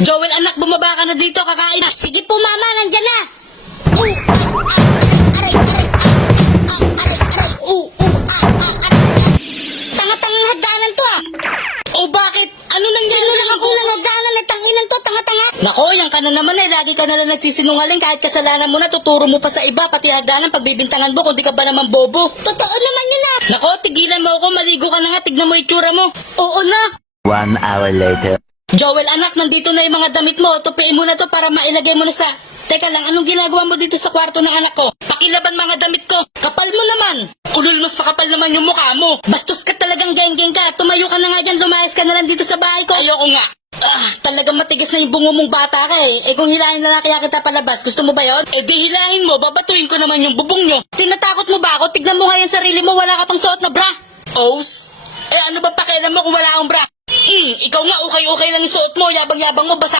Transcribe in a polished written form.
Joel, anak, bumaba ka na dito, kakain na. Sige po, mama, nandyan na. Aray, Tanga-tangang hagdanan to ah. Oh, bakit? Ano nangyari? Ano lang akong nanagdanan na tanginan to, tanga-tanga. Nako, yan ka na naman eh. Lagi ka na lang nagsisinungaling kahit kasalanan mo na. Tuturo mo pa sa iba, pati hagdanan pagbibintangan mo kung di ka ba naman bobo. Totoo naman yun ah. Nako, tigilan mo ako. Maligo ka na nga. Tignan mo itsura mo. Oo na. 1 hour later. Joel, anak, nandito na yung mga damit mo. Tupiin mo na to para mailagay mo na sa... Teka lang, anong ginagawa mo dito sa kwarto ng anak ko? Pakilaban mga damit ko. Kapal mo naman. Ulul, mas pakapal naman yung mukha mo. Bastos ka talagang geng-geng ka. Tumayo ka na nga dyan. Lumayas ka na lang dito sa bahay ko. Ayoko nga. Talagang matigas na yung bungo mong bata ka eh. Kung hilahin na lang kaya kita palabas, gusto mo ba yon? Di hilahin mo, babatuin ko naman yung bubong nyo. Tinatakot mo ba ako? Tignan mo nga yung sarili mo, wala ka pang suot na bra. Os? Ano ba pakialam mo kung wala akong bra? Ikaw nga, okay lang yung suot mo, yabang-yabang mo, basa